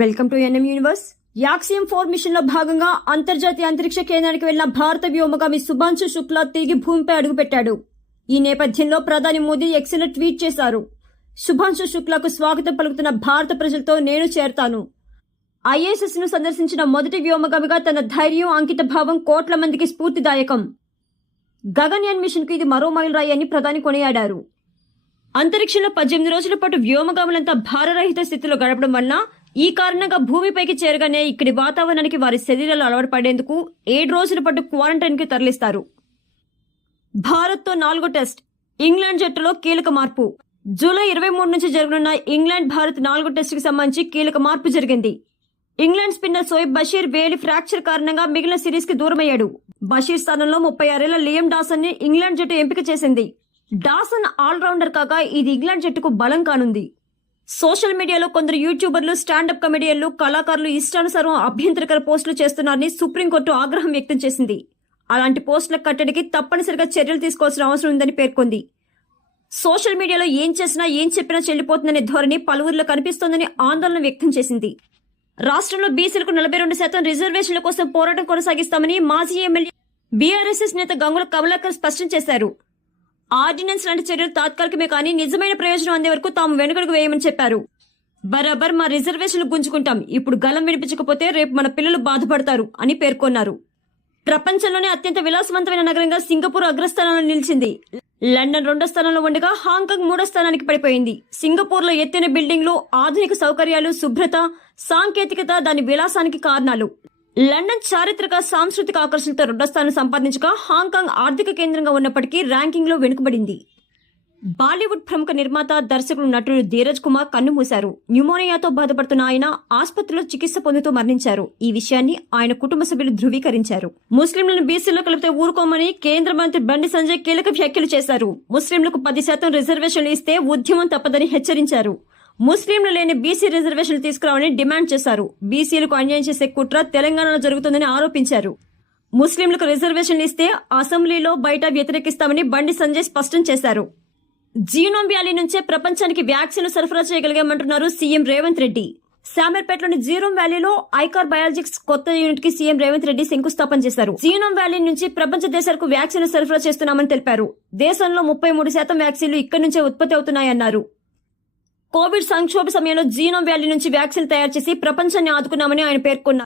Welcome to NM universe Axiom four మిషన్లో భాగంగా అంతర్జాతీయ అంతరిక్ష కేంద్రానికి వెళ్ళిన భారత వ్యోమగామి సుభాంశు శుక్లా తిరిగి భూమిపై అడుగుపెట్టాడు. ఈ నేపథ్యంలో ప్రధాని మోదీ ఎక్సెల్ ట్వీట్ చేశారు. శుభాంశు శుక్లాకు స్వాగతం పలుకుతున్న భారత ప్రజలతో నేను చేరతాను. ఐఎస్ఎస్ను సందర్శించిన మొదటి వ్యోమగామిగా తన ధైర్యం అంకిత భావం కోట్ల మందికి స్ఫూర్తిదాయకం. గగన్యాన్ మిషన్కు ఇది మరో మైలురాయి అని ప్రధాని కొనియాడారు. అంతరిక్షంలో పద్దెనిమిది రోజుల పాటు వ్యోమగాములంతా భారరహిత స్థితిలో గడపడం వలన ఈ కారణంగా భూమిపైకి చేరగానే ఇక్కడి వాతావరణానికి వారి శరీరాలు అలవాటు పడేందుకు ఏడు రోజుల పాటు క్వారంటైన్కి తరలిస్తారు. భారత్తో నాలుగో టెస్ట్ ఇంగ్లాండ్ జట్టులో కీలక మార్పు. జూలై ఇరవై మూడు నుంచి జరగనున్న ఇంగ్లాండ్ భారత్ నాలుగో టెస్టుకు సంబంధించి కీలక మార్పు జరిగింది. ఇంగ్లాండ్ స్పిన్నర్ సోయిబ్ బషీర్ వేలి ఫ్రాక్చర్ కారణంగా మిగిలిన సిరీస్కి దూరమయ్యాడు. బషీర్ స్థానంలో ముప్పై ఆరేళ్ళ లియం డాసన్ని ఇంగ్లాండ్ జట్టు ఎంపిక చేసింది. డాసన్ ఆల్రౌండర్ కాగా ఇది ఇంగ్లాండ్ జట్టుకు బలం కానుంది. సోషల్ మీడియాలో కొందరు యూట్యూబర్లు స్టాండప్ కమెడియన్లు కళాకారులు ఇష్టానుసారం అభ్యంతరకర పోస్టులు చేస్తున్నారని సుప్రీంకోర్టు ఆగ్రహం వ్యక్తం చేసింది. అలాంటి పోస్టుల కట్టడికి తప్పనిసరిగా చర్యలు తీసుకోవాల్సిన అవసరం ఉందని పేర్కొంది. సోషల్ మీడియాలో ఏం చేసినా ఏం చెప్పినా చెల్లిపోతుందనే ధోరణి పలువురిలో కనిపిస్తోందని ఆందోళన వ్యక్తం చేసింది. రాష్ట్రంలో బీసీలకు నలభై రెండు శాతం రిజర్వేషన్ల కోసం పోరాటం కొనసాగిస్తామని మాజీ ఎమ్మెల్యే బీఆర్ఎస్ఎస్ నేత గంగుల కమలాకర్ స్పష్టం చేశారు. ఆర్డినెన్స్ లాంటి చర్యలు తాత్కాలికమే కానీ నిజమైన ప్రయోజనం అందే వరకు తాము వెనుకడుగు వేయమని చెప్పారు. బరాబర్ మా రిజర్వేషన్లు గుంజుకుంటాం. ఇప్పుడు గలం వినిపించకపోతే రేపు మన పిల్లలు బాధపడతారు అని పేర్కొన్నారు. ప్రపంచంలోనే అత్యంత విలాసవంతమైన నగరంగా సింగపూర్ అగ్రస్థానంలో నిలిచింది. లండన్ రెండో స్థానంలో ఉండగా హాంకాంగ్ మూడో స్థానానికి పడిపోయింది. సింగపూర్లో ఎత్తైన బిల్డింగ్లు ఆధునిక సౌకర్యాలు శుభ్రత సాంకేతికత దాని విలాసానికి కారణాలు. లండన్ చారిత్రక సాంస్కృతిక ఆకర్షణతో రెండో స్థానం సంపాదించగా హాంకాంగ్ ఆర్థిక కేంద్రంగా ఉన్నప్పటికీ ర్యాంకింగ్లో వెనుకబడింది. బాలీవుడ్ ప్రముఖ నిర్మాత దర్శకుడు నటుడు ధీరజ్ కుమార్ కన్నుమూశారు న్యూమోనియాతో బాధపడుతున్న ఆయన ఆసుపత్రిలో చికిత్స పొందుతూ మరణించారు. ఈ విషయాన్ని ఆయన కుటుంబ సభ్యులు ధృవీకరించారు. ముస్లింలను బీసీలో కలిపితే ఊరుకోమని కేంద్ర మంత్రి బండి సంజయ్ కీలక వ్యాఖ్యలు చేశారు. ముస్లింలకు పది శాతం రిజర్వేషన్లు ఇస్తే ఉద్యమం తప్పదని హెచ్చరించారు. ముస్లింలు లేని బీసీ రిజర్వేషన్లు తీసుకురావని డిమాండ్ చేశారు. బీసీలకు అన్యాయం చేసే కుట్ర తెలంగాణలో జరుగుతుందని ఆరోపించారు. ముస్లింలకు రిజర్వేషన్లు ఇస్తే అసెంబ్లీలో బయట వ్యతిరేకిస్తామని బండి సంజయ్ స్పష్టం చేశారు. జీనోమ్ వ్యాలీ నుంచే ప్రపంచానికి వ్యాక్సిన్లు సరఫరా చేయగలిగామంటున్నారు సీఎం రేవంత్ రెడ్డి. శామర్పేటలోని జీరోమ్ వ్యాలీలో ఐకార్ బయాలజిక్స్ కొత్త యూనిట్కి సీఎం రేవంత్ రెడ్డి శంకుస్థాపన చేశారు. జీనోమ్ వ్యాలీ నుంచి ప్రపంచ దేశాలకు వ్యాక్సిన్ సరఫరా చేస్తున్నామని తెలిపారు. దేశంలో ముప్పై మూడు శాతం వ్యాక్సిన్లు ఇక్కడి నుంచే ఉత్పత్తి అవుతున్నాయన్నారు. కోవిడ్ సంక్షోభ సమయంలో జీనోమ్ వ్యాలీ నుంచి వ్యాక్సిన్ తయారు చేసి ప్రపంచాన్ని ఆదుకున్నామని ఆయన పేర్కొన్నారు.